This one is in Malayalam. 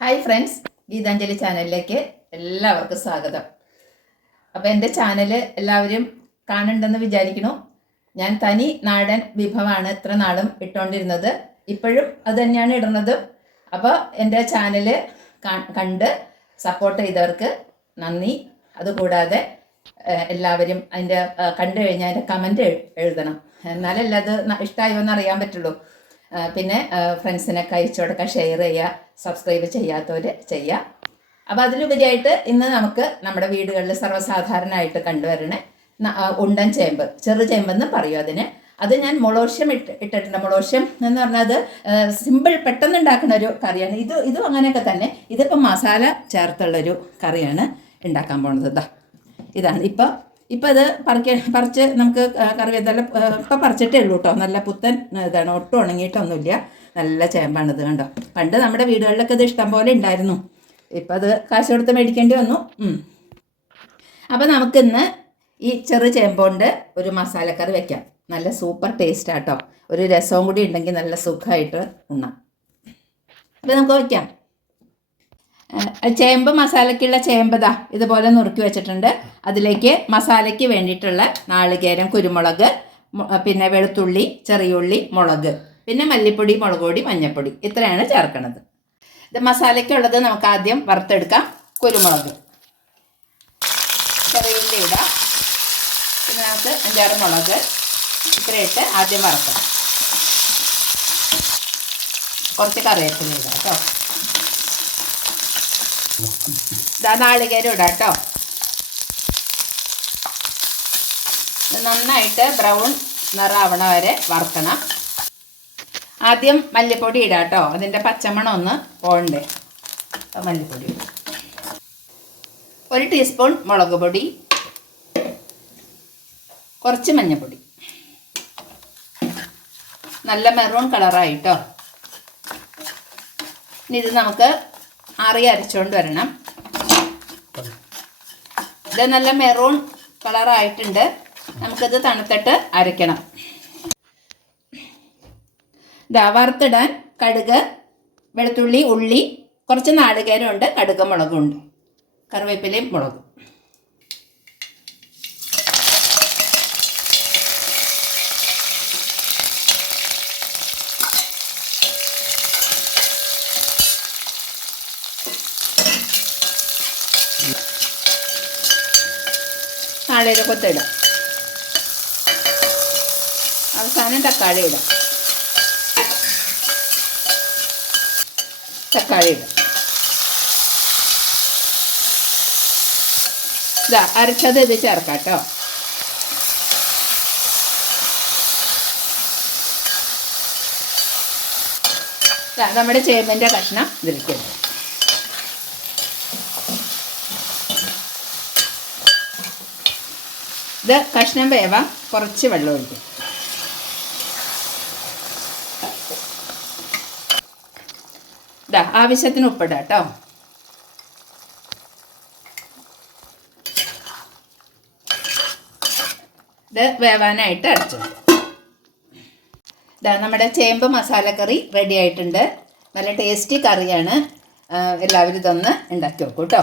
ഹായ് ഫ്രണ്ട്സ് ഗീതാഞ്ജലി ചാനലിലേക്ക് എല്ലാവർക്കും സ്വാഗതം. അപ്പോൾ എന്റെ ചാനൽ എല്ലാവരും കാണുന്നുണ്ടെന്ന് വിചാരിക്കണു ഞാൻ തനി നാടൻ വിഭവമാണ് ഇത്ര നാളും ഇട്ടുകൊണ്ടിരുന്നത്. ഇപ്പോഴും അത് തന്നെയാണ് ഇടുന്നത്. അപ്പോൾ എന്റെ ചാനൽ കണ്ട് സപ്പോർട്ട് ചെയ്തവർക്ക് നന്ദി. അതുകൂടാതെ എല്ലാവരും അതിന്റെ കണ്ടു കഴിഞ്ഞാൽ അതിന്റെ കമന്റ് എഴുതണം. എന്നാലല്ലേ അത് ഇഷ്ടമായോ എന്ന് അറിയാൻ പറ്റുള്ളൂ. പിന്നെ ഫ്രണ്ട്സിനൊക്കെ അയച്ചു കൊടുക്കുക ഷെയർ ചെയ്യുക സബ്സ്ക്രൈബ് ചെയ്യാത്തവർ ചെയ്യുക അപ്പോൾ അതിലുപരിയായിട്ട് ഇന്ന് നമുക്ക് നമ്മുടെ വീടുകളിൽ സർവസാധാരണമായിട്ട് കണ്ടുവരണ ഉണ്ടൻ ചേമ്പ് ചെറു ചേമ്പെന്ന് പറയും അതിന്. അത് ഞാൻ മൊളോഷ്യം ഇട്ട് ഇട്ടിട്ടുണ്ട്. മൊളോഷ്യം എന്ന് പറഞ്ഞാൽ അത് സിമ്പിൾ പെട്ടെന്ന് ഉണ്ടാക്കുന്ന ഒരു കറിയാണ്. ഇത് ഇതും അങ്ങനെയൊക്കെ തന്നെ. ഇതിപ്പോൾ മസാല ചേർത്തുള്ളൊരു കറിയാണ് ഉണ്ടാക്കാൻ പോണത്. ഇതാ ഇതാണ്. ഇപ്പോൾ ഇപ്പോൾ ഇത് പറിക്ക പറിച്ച് നമുക്ക് കറിവേത്തല ഇപ്പം പറിച്ചിട്ടേ ഉള്ളൂ കേട്ടോ നല്ല പുത്തൻ ഇതാണ്. ഒട്ടും ഉണങ്ങിയിട്ടൊന്നുമില്ല. നല്ല ചേമ്പാണ് ഇത് കണ്ടോ. പണ്ട് നമ്മുടെ വീടുകളിലൊക്കെ ഇത് ഇഷ്ടം പോലെ ഉണ്ടായിരുന്നു. ഇപ്പം അത് കാശ് കൊടുത്ത് മേടിക്കേണ്ടി വന്നു. അപ്പം നമുക്കിന്ന് ഈ ചെറു ചേമ്പോണ്ട് ഒരു മസാലക്കറി വെക്കാം. നല്ല സൂപ്പർ ടേസ്റ്റ് ആട്ടോ ഒരു രസവും കൂടി ഉണ്ടെങ്കിൽ നല്ല സുഖമായിട്ട് ഉണ്ണാം. അപ്പോൾ നമുക്ക് വയ്ക്കാം ചേമ്പ് മസാലയ്ക്കുള്ള ചേമ്പതാ ഇതുപോലെ നുറുക്കി വെച്ചിട്ടുണ്ട്. അതിലേക്ക് മസാലയ്ക്ക് വേണ്ടിയിട്ടുള്ള നാളികേരം കുരുമുളക് പിന്നെ വെളുത്തുള്ളി ചെറിയുള്ളി മുളക് പിന്നെ മല്ലിപ്പൊടി മുളക് പൊടി മഞ്ഞൾപ്പൊടി. ഇത്രയാണ് ചേർക്കുന്നത് ഇത് മസാലയ്ക്കുള്ളത് നമുക്ക് ആദ്യം വറുത്തെടുക്കാം. കുരുമുളക്. ചെറിയുള്ളി ഇടാം. പിന്നെ നമുക്ക് അഞ്ചാറ് മുളക് ഇത്രയിട്ട് ആദ്യം വറുക്കാം കുറച്ച് കറിവേപ്പില ഇടാം കേട്ടോ. ഇതാ നാളികേരം ഇടാം കേട്ടോ നന്നായിട്ട് ബ്രൗൺ നിറാവണ വരെ വറുക്കണം. ആദ്യം മല്ലിപ്പൊടി ഇടാം കേട്ടോ അതിന്റെ പച്ചമണം ഒന്ന് പോകണ്ടേ. മല്ലിപ്പൊടി ഒരു ടീസ്പൂൺ മുളക് പൊടി. കുറച്ച് മഞ്ഞൾപ്പൊടി നല്ല മെറൂൺ കളറായിട്ടോ. ഇനി ഇത് നമുക്ക് ആറി അരച്ചുകൊണ്ട് വരണം. ഇത് നല്ല മെറൂൺ കളറായിട്ടുണ്ട് നമുക്കിത് തണുത്തിട്ട് അരയ്ക്കണം. ഇതാ വറുത്തിടാൻ കടുക് വെളുത്തുള്ളി ഉള്ളി കുറച്ച് നാളികേരമുണ്ട് കടുക് മുളകും ഉണ്ട് കറിവേപ്പിലയും മുളകും. നാളികേര കൊത്തിടാം അവസാനം തക്കാളി ഇടാം. തക്കാളി ഇടാം. ഇതാ അരച്ചത് ഇത് ചേർക്കാം കേട്ടോ. നമ്മുടെ ചേമ്പിന്റെ കഷ്ണം ഇതിരിക്കുന്നു ഇത് കഷ്ണം വേവാം. കുറച്ച് വെള്ളം ഒഴിക്കും. ഇതാ ആവശ്യത്തിന് ഉപ്പിടാം കേട്ടോ. ഇത് വേവാനായിട്ട് അടച്ചു ഇതാ നമ്മുടെ ചേമ്പ് മസാലക്കറി റെഡി ആയിട്ടുണ്ട്. നല്ല ടേസ്റ്റി കറിയാണ്. എല്ലാവരും ഇതൊന്ന് ഉണ്ടാക്കി വെക്കും കേട്ടോ.